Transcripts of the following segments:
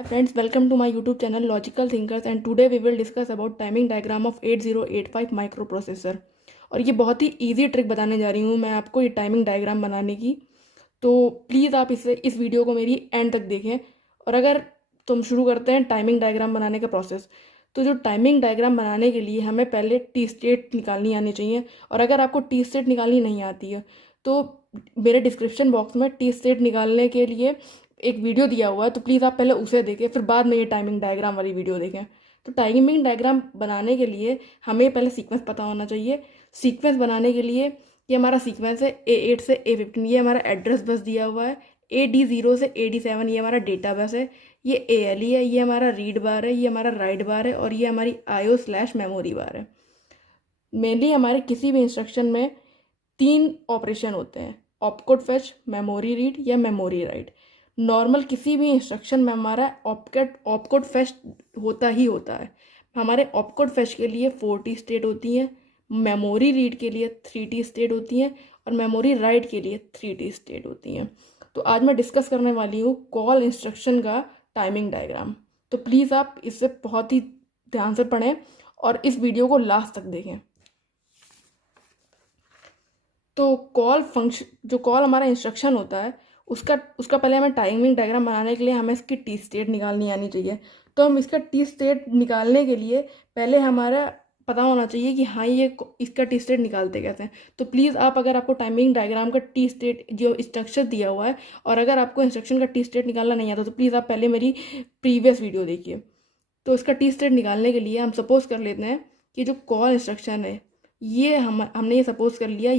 Hi friends, welcome to my YouTube channel Logical Thinkers and today we will discuss about timing diagram of 8085 microprocessor। और ये बहुत ही easy trick बताने जा रही हूँ मैं आपको ये टाइमिंग डायग्राम बनाने की। तो प्लीज़ आप इस वीडियो को मेरी एंड तक देखें। और अगर तुम शुरू करते हैं टाइमिंग डायग्राम बनाने का प्रोसेस, तो जो टाइमिंग डायग्राम बनाने के लिए हमें पहले टी स्टेट निकालनी आनी चाहिए। और अगर आपको टी स्टेट निकालनी नहीं आती है तो मेरे डिस्क्रिप्शन बॉक्स में टी स्टेट निकालने के लिए एक वीडियो दिया हुआ है, तो प्लीज़ आप पहले उसे देखें, फिर बाद में ये टाइमिंग डायग्राम वाली वीडियो देखें। तो टाइमिंग डायग्राम बनाने के लिए हमें पहले सीक्वेंस पता होना चाहिए। सीक्वेंस बनाने के लिए ये हमारा सीक्वेंस है A8 से A15, ये हमारा एड्रेस बस दिया हुआ है। AD0 से AD7 ये हमारा डेटा बस है। ये ALE है, ये हमारा रीड बार है, ये हमारा राइट बार है और ये हमारी IO/मेमोरी बार है। मेनली हमारे किसी भी इंस्ट्रक्शन में 3 ऑपरेशन होते हैं: ऑपकोड फेच, मेमोरी रीड या मेमोरी राइट। नॉर्मल किसी भी इंस्ट्रक्शन में हमारा ऑपकोड फेच होता ही होता है। हमारे ऑपकोड फेच के लिए 4T स्टेट होती हैं, मेमोरी रीड के लिए 3T स्टेट होती हैं और मेमोरी राइट के लिए 3T स्टेट होती हैं। तो आज मैं डिस्कस करने वाली हूँ कॉल इंस्ट्रक्शन का टाइमिंग डायग्राम। तो प्लीज़ आप इसे बहुत ही ध्यान से पढ़ें और इस वीडियो को लास्ट तक देखें। तो कॉल फंक्शन, जो कॉल हमारा इंस्ट्रक्शन होता है उसका पहले हमें टाइमिंग डायग्राम बनाने के लिए हमें इसकी टी स्टेट निकालनी आनी चाहिए। तो हम इसका टी स्टेट निकालने के लिए पहले हमारा पता होना चाहिए कि हाँ ये इसका टी स्टेट निकालते कैसे हैं। तो प्लीज़ आप, अगर आपको टाइमिंग डायग्राम का टी स्टेट जो इंस्ट्रक्शन दिया हुआ है और अगर आपको इंस्ट्रक्शन का टी स्टेट निकालना नहीं आता तो प्लीज़ आप पहले मेरी प्रीवियस वीडियो देखिए। तो इसका टी स्टेट निकालने के लिए हम सपोज कर लेते हैं कि जो कॉल इंस्ट्रक्शन है ये हमने ये सपोज कर लिया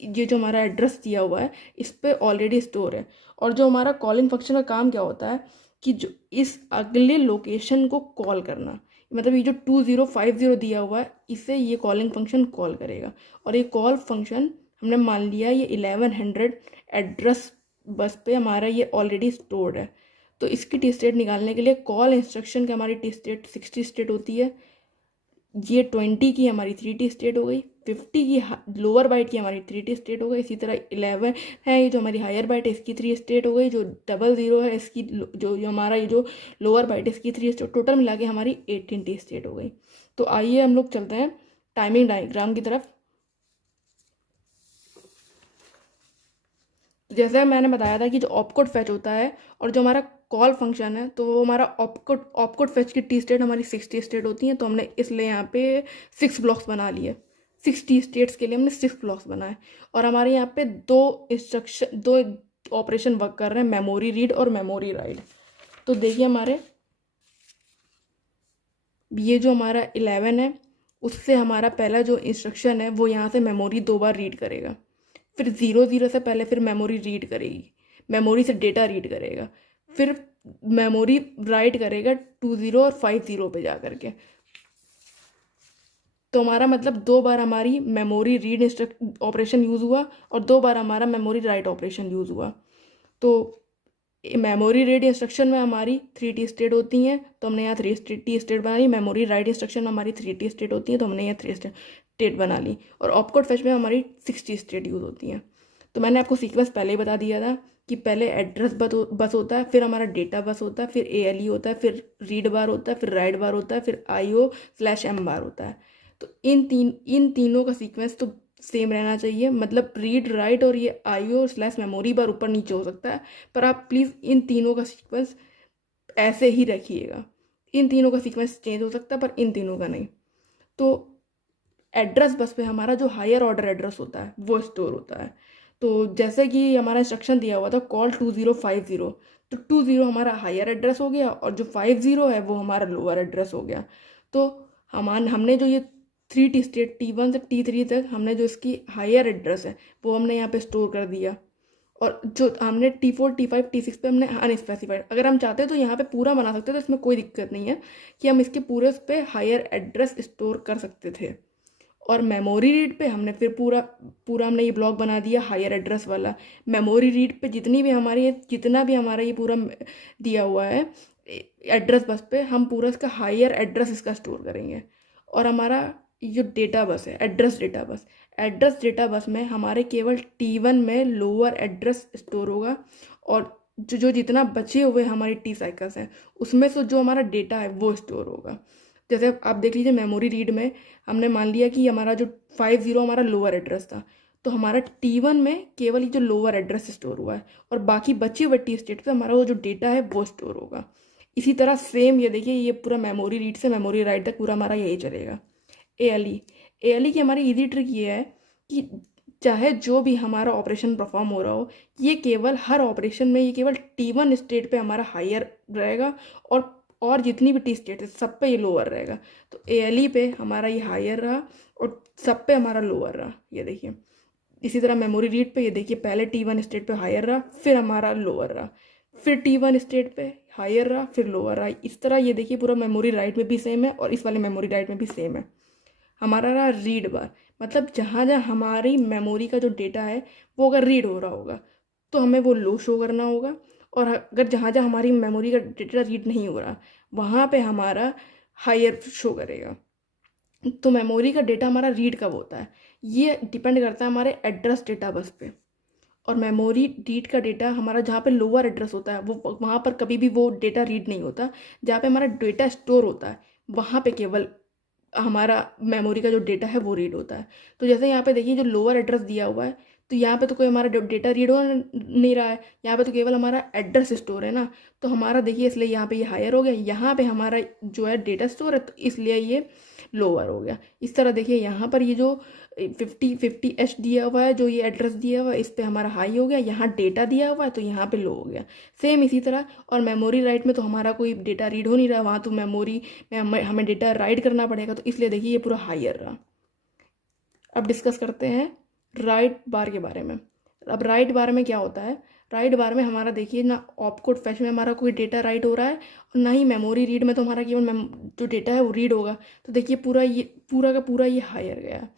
ये जो हमारा एड्रेस दिया हुआ है इस पे ऑलरेडी स्टोर है। और जो हमारा कॉलिंग फंक्शन का काम क्या होता है कि जो इस अगले लोकेशन को कॉल करना, मतलब ये जो 2050 दिया हुआ है इसे ये कॉलिंग फंक्शन कॉल करेगा। और ये कॉल फंक्शन हमने मान लिया ये 1100 एड्रेस बस पे हमारा ये ऑलरेडी स्टोर्ड है। तो इसकी टी स्टेट निकालने के लिए कॉल इंस्ट्रक्शन की हमारी टी स्टेट 60 स्टेट होती है। ये 20 की हमारी 3T स्टेट हो गई, 50 की लोअर बाइट की हमारी 3T स्टेट हो गई। इसी तरह 11 है ये जो हमारी हायर बाइट है इसकी 3 स्टेट हो गई, जो 00 है इसकी जो हमारा ये जो लोअर बाइट है इसकी 3 स्टेट, टोटल मिला के हमारी 18T स्टेट हो गई। तो आइए हम लोग चलते हैं टाइमिंग डायग्राम की तरफ। जैसे मैंने बताया था कि जो ऑपकोड फेच होता है और जो हमारा कॉल फंक्शन है तो वो हमारा ऑपकोड फेच की टी स्टेट हमारी 60 स्टेट होती हैं। तो हमने इसलिए यहाँ पे 6 ब्लॉक्स बना लिए। 60 स्टेट्स के लिए हमने 6 ब्लॉक्स बनाए और हमारे यहाँ पे दो ऑपरेशन वर्क कर रहे हैं, मेमोरी रीड और मेमोरी राइट। तो देखिए हमारे ये जो हमारा 11 है उससे हमारा पहला जो इंस्ट्रक्शन है वो यहाँ से मेमोरी 2 बार रीड करेगा, फिर 00 से पहले फिर मेमोरी रीड करेगी, मेमोरी से डेटा रीड करेगा, फिर मेमोरी राइट करेगा 20 और 50 पे जा करके। तो हमारा मतलब 2 बार हमारी मेमोरी रीड ऑपरेशन यूज़ हुआ और 2 बार हमारा मेमोरी राइट ऑपरेशन यूज़ हुआ। तो मेमोरी रीड इंस्ट्रक्शन में हमारी 3T स्टेट होती हैं तो हमने यहाँ 3T स्टेट बना ली। मेमोरी राइट इंस्ट्रक्शन में हमारी 3T स्टेट होती है तो हमने यहाँ 3 स्टेट बना ली। और ऑपकोड फेच में हमारी 60 स्टेट यूज़ होती हैं। तो मैंने आपको सीक्वेंस पहले ही बता दिया था कि पहले एड्रेस बस होता है, फिर हमारा डेटा बस होता है, फिर ALE होता है, फिर रीड बार होता है, फिर राइट बार होता है, फिर IO/M बार होता है। तो इन तीनों का सीक्वेंस तो सेम रहना चाहिए, मतलब रीड राइट और ये IO/मेमोरी बार ऊपर नीचे हो सकता है, पर आप प्लीज़ इन तीनों का सीक्वेंस ऐसे ही रखिएगा। इन तीनों का सीक्वेंस चेंज हो सकता है पर इन तीनों का नहीं। तो एड्रेस बस पे हमारा जो हायर ऑर्डर एड्रेस होता है वो स्टोर होता है। तो जैसे कि हमारा इंस्ट्रक्शन दिया हुआ था कॉल 2050, तो 20 हमारा हायर एड्रेस हो गया और जो 50 है वो हमारा लोअर एड्रेस हो गया। तो हमने जो ये 3T स्टेट T1 से T3 तक हमने जो इसकी हायर एड्रेस है वो हमने यहाँ पे स्टोर कर दिया। और जो हमने T4 T5 T6 पे हमने अनस्पेसिफाइड, अगर हम चाहते हैं तो यहाँ पे पूरा बना सकते हैं, तो इसमें कोई दिक्कत नहीं है कि हम इसके पूरे उस पर हायर एड्रेस स्टोर कर सकते थे। और मेमोरी रीड पे हमने फिर पूरा हमने ये ब्लॉक बना दिया हायर एड्रेस वाला। मेमोरी रीड पे जितना भी हमारा ये पूरा दिया हुआ है एड्रेस बस पे, हम पूरा इसका हायर एड्रेस इसका स्टोर करेंगे। और हमारा जो डेटा बस है एड्रेस डेटा बस में हमारे केवल T1 में लोअर एड्रेस स्टोर होगा और जो जितना बचे हुए हमारी टी साइकिल्स हैं उसमें से जो हमारा डेटा है वो स्टोर होगा। जैसे आप देख लीजिए मेमोरी रीड में हमने मान लिया कि हमारा जो 50 हमारा लोअर एड्रेस था, तो हमारा T1 में केवल ये जो लोअर एड्रेस स्टोर हुआ है और बाकी बचे हुए टी स्टेट पे हमारा वो जो डेटा है वो स्टोर होगा। इसी तरह सेम ये देखिए, ये पूरा मेमोरी रीड से मेमोरी राइट तक पूरा हमारा यही चलेगा। ALE की हमारी इजी ट्रिक ये है कि चाहे जो भी हमारा ऑपरेशन परफॉर्म हो रहा हो, ये केवल हर ऑपरेशन में ये केवल T1 स्टेट पे हमारा हायर रहेगा और जितनी भी टी स्टेट है सब पे ये लोअर रहेगा। तो ALE पे हमारा ये हायर रहा और सब पे हमारा लोअर रहा, ये देखिए। इसी तरह मेमोरी रीड पे ये देखिए, पहले T1 स्टेट पे हायर रहा, फिर हमारा लोअर रहा, फिर T1 स्टेट पे हायर रहा, फिर लोअर रहा। इस तरह ये देखिए पूरा मेमोरी राइट में भी सेम है और इस वाले मेमोरी राइट में भी सेम है। हमारा रहा रीड बार, मतलब जहाँ जहाँ हमारी मेमोरी का जो डेटा है वो अगर रीड हो रहा होगा तो हमें वो लो शो करना होगा, और अगर जहाँ जहाँ हमारी मेमोरी का डेटा रीड नहीं हो रहा वहाँ पे हमारा हायर शो करेगा। तो मेमोरी का डेटा हमारा रीड कब होता है ये डिपेंड करता है हमारे एड्रेस डेटा बस पे। और मेमोरी रीड का डेटा हमारा जहाँ पे लोअर एड्रेस होता है वो वहाँ पर कभी भी वो डेटा रीड नहीं होता। जहाँ पे हमारा डेटा स्टोर होता है वहाँ पे केवल हमारा मेमोरी का जो डेटा है वो रीड होता है। तो जैसे यहाँ पे देखिए जो लोअर एड्रेस दिया हुआ है, तो यहाँ पे तो कोई हमारा डेटा रीड हो नहीं रहा है, यहाँ पे तो केवल हमारा एड्रेस स्टोर है ना। तो हमारा देखिए इसलिए यहाँ पे ये हायर हो गया, यहाँ पे हमारा जो है डेटा स्टोर है तो इसलिए ये लोअर हो गया। इस तरह देखिए यहाँ पर ये जो 50H दिया हुआ है, जो ये एड्रेस दिया हुआ है इस पे हमारा हाई हो गया, यहाँ डेटा दिया हुआ है तो यहाँ पे लो हो गया। सेम इसी तरह, और मेमोरी राइट में तो हमारा कोई डेटा रीड हो नहीं रहा, वहाँ तो मेमोरी में हमें डेटा राइट करना पड़ेगा, तो इसलिए देखिए ये पूरा हायर रहा। अब डिस्कस करते हैं राइट बार के बारे में। अब राइट बार में क्या होता है, राइट बार में हमारा देखिए ना ऑपकोड फैच में हमारा कोई डेटा राइट हो रहा है और ना ही मेमोरी रीड में तो हमारा केवल जो डेटा है वो रीड होगा। तो देखिए पूरा का पूरा ये हायर गया।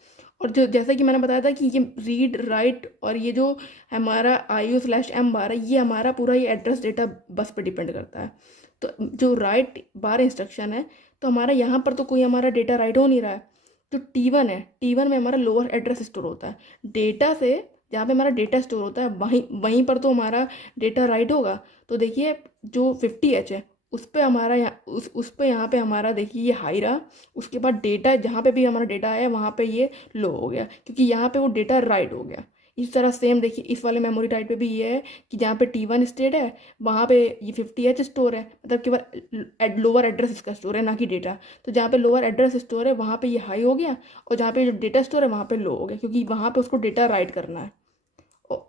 और जो जैसा कि मैंने बताया था कि ये रीड राइट और ये जो हमारा IO/M बार है ये हमारा पूरा ये एड्रेस डेटा बस पे डिपेंड करता है। तो जो राइट बार इंस्ट्रक्शन है तो हमारा यहाँ पर तो कोई हमारा डेटा राइट हो नहीं रहा है। जो T1 है, T1 में हमारा लोअर एड्रेस स्टोर होता है, डेटा से जहाँ पे हमारा डेटा स्टोर होता है वहीं पर तो हमारा डेटा राइट होगा। तो देखिए जो 50H है उस पे हमारा उस पे यहाँ पे हमारा देखिए ये हाई रहा, उसके बाद डेटा जहाँ पे भी हमारा डेटा है वहाँ पे ये लो हो गया क्योंकि यहाँ पे वो डेटा राइट हो गया। इस तरह सेम देखिए इस वाले मेमोरी टाइप पे भी ये है कि जहाँ पे T1 स्टेट है वहाँ पे ये 50H स्टोर है, मतलब केवल लोअर एड्रेस इसका स्टोर है ना कि डेटा। तो जहाँ पे लोअर एड्रेस स्टोर है वहाँ पे ये हाई हो गया और जहाँ पे जो डेटा स्टोर है वहाँ पे लो हो गया क्योंकि वहाँ पे उसको डेटा राइट करना है। और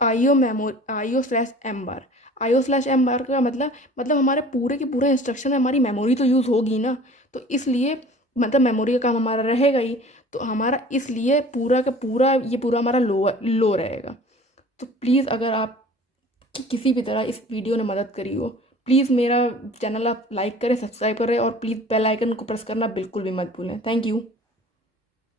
IO/M बार का मतलब हमारे पूरे के पूरे इंस्ट्रक्शन में हमारी मेमोरी तो यूज़ होगी ना, तो इसलिए मतलब मेमोरी का काम हमारा रहेगा ही, तो हमारा इसलिए पूरा का पूरा ये पूरा हमारा लो रहेगा। तो प्लीज़ अगर आप किसी भी तरह इस वीडियो ने मदद करी हो, प्लीज़ मेरा चैनल आप लाइक करें, सब्सक्राइब करें और प्लीज़ बेल आइकन को प्रेस करना बिल्कुल भी मत भूलें। Thank you.